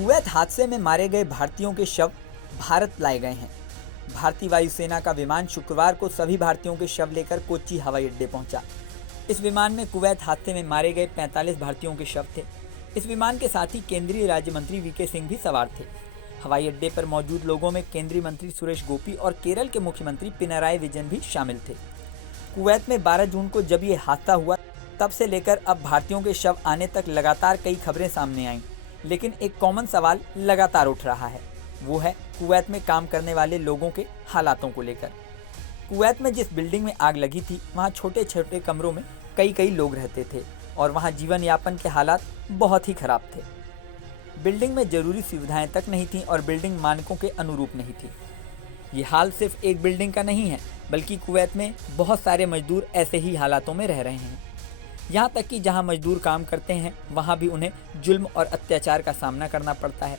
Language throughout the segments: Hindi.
कुवैत हादसे में मारे गए भारतीयों के शव भारत लाए गए हैं। भारतीय वायुसेना का विमान शुक्रवार को सभी भारतीयों के शव लेकर कोच्चि हवाई अड्डे पहुंचा। इस विमान में कुवैत हादसे में मारे गए 45 भारतीयों के शव थे। इस विमान के साथ ही केंद्रीय राज्य मंत्री वीके सिंह भी सवार थे। हवाई अड्डे पर मौजूद लोगों में केंद्रीय मंत्री सुरेश गोपी और केरल के मुख्यमंत्री पिनाराई विजयन भी शामिल थे। कुवैत में 12 जून को जब ये हादसा हुआ तब से लेकर अब भारतीयों के शव आने तक लगातार कई खबरें सामने आईं, लेकिन एक कॉमन सवाल लगातार उठ रहा है। वो है कुवैत में काम करने वाले लोगों के हालातों को लेकर। कुवैत में जिस बिल्डिंग में आग लगी थी वहाँ छोटे छोटे कमरों में कई लोग रहते थे और वहाँ जीवन यापन के हालात बहुत ही खराब थे। बिल्डिंग में जरूरी सुविधाएं तक नहीं थीं और बिल्डिंग मानकों के अनुरूप नहीं थी। ये हाल सिर्फ एक बिल्डिंग का नहीं है, बल्कि कुवैत में बहुत सारे मजदूर ऐसे ही हालातों में रह रहे हैं। यहाँ तक कि जहाँ मजदूर काम करते हैं वहाँ भी उन्हें जुल्म और अत्याचार का सामना करना पड़ता है।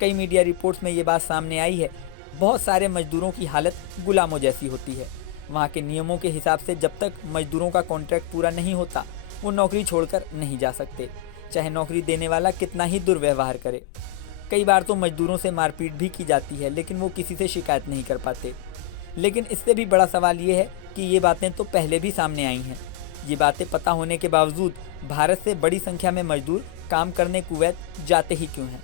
कई मीडिया रिपोर्ट्स में ये बात सामने आई है। बहुत सारे मजदूरों की हालत गुलामों जैसी होती है। वहाँ के नियमों के हिसाब से जब तक मजदूरों का कॉन्ट्रैक्ट पूरा नहीं होता वो नौकरी छोड़कर नहीं जा सकते, चाहे नौकरी देने वाला कितना ही दुर्व्यवहार करे। कई बार तो मजदूरों से मारपीट भी की जाती है, लेकिन वो किसी से शिकायत नहीं कर पाते। लेकिन इससे भी बड़ा सवाल ये है कि ये बातें तो पहले भी सामने आई हैं। ये बातें पता होने के बावजूद भारत से बड़ी संख्या में मजदूर काम करने कुवैत जाते ही क्यों हैं?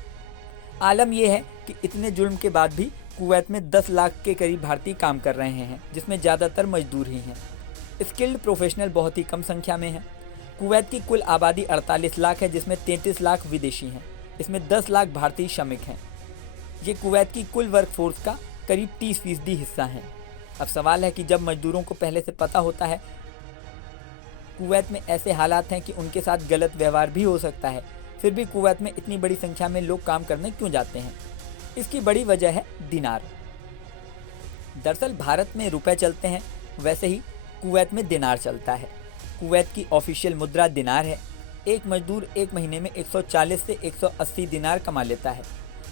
आलम यह है कि इतने जुल्म के बाद भी कुवैत में 10 लाख के करीब भारतीय काम कर रहे हैं, जिसमें ज़्यादातर मजदूर ही हैं। स्किल्ड प्रोफेशनल बहुत ही कम संख्या में हैं। कुवैत की कुल आबादी 48 लाख है, जिसमें 33 लाख विदेशी हैं। इसमें 10 लाख भारतीय श्रमिक हैं। ये कुवैत की कुल वर्कफोर्स का करीब 30% हिस्सा हैं। अब सवाल है कि जब मजदूरों को पहले से पता होता है कुवैत में ऐसे हालात हैं कि उनके साथ गलत व्यवहार भी हो सकता है, फिर भी कुवैत में इतनी बड़ी संख्या में लोग काम करने क्यों जाते हैं? इसकी बड़ी वजह है दिनार। दरअसल भारत में रुपए चलते हैं, वैसे ही कुवैत में दिनार चलता है। कुवैत की ऑफिशियल मुद्रा दिनार है। एक मजदूर एक महीने में 140 से 180 दिनार कमा लेता है।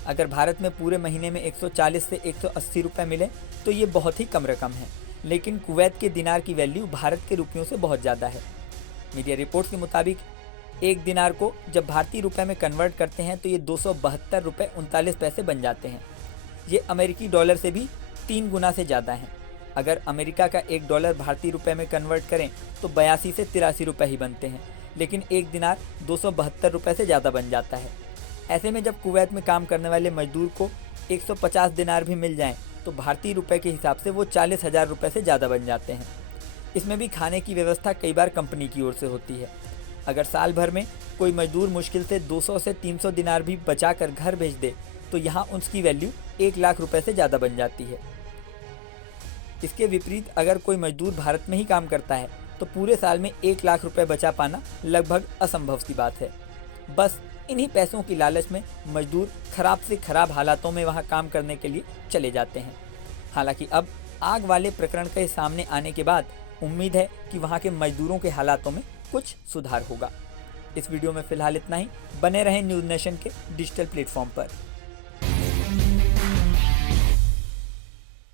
अगर भारत में पूरे महीने में 140 से 180 रुपये मिले तो ये बहुत ही कम रकम है, लेकिन कुवैत के दिनार की वैल्यू भारत के रुपयों से बहुत ज़्यादा है। मीडिया रिपोर्ट्स के मुताबिक एक दिनार को जब भारतीय रुपए में कन्वर्ट करते हैं तो ये 272 रुपये 39 पैसे बन जाते हैं। ये अमेरिकी डॉलर से भी 3 गुना से ज़्यादा हैं। अगर अमेरिका का $1 भारतीय रुपए में कन्वर्ट करें तो 82 से 83 रुपये ही बनते हैं, लेकिन एक दिनार 272 रुपये से ज़्यादा बन जाता है। ऐसे में जब कुवैत में काम करने वाले मजदूर को 150 दिनार भी मिल जाएं तो भारतीय रुपए के हिसाब से वो 40,000 रुपये से ज़्यादा बन जाते हैं। इसमें भी खाने की व्यवस्था कई बार कंपनी की ओर से होती है। अगर साल भर में कोई मजदूर मुश्किल से 200 से 300 दिनार भी बचा कर घर भेज दे तो यहाँ उसकी वैल्यू 1 लाख रुपए से ज़्यादा बन जाती है। इसके विपरीत अगर कोई मजदूर भारत में ही काम करता है तो पूरे साल में 1 लाख रुपए बचा पाना लगभग असंभव सी बात है। बस इन्हीं पैसों की लालच में मजदूर खराब से खराब हालातों में वहाँ काम करने के लिए चले जाते हैं। हालांकि अब आग वाले प्रकरण के सामने आने के बाद उम्मीद है कि वहाँ के मजदूरों के हालातों में कुछ सुधार होगा। इस वीडियो में फिलहाल इतना ही। बने रहें न्यूज़ नेशन के डिजिटल प्लेटफॉर्म पर।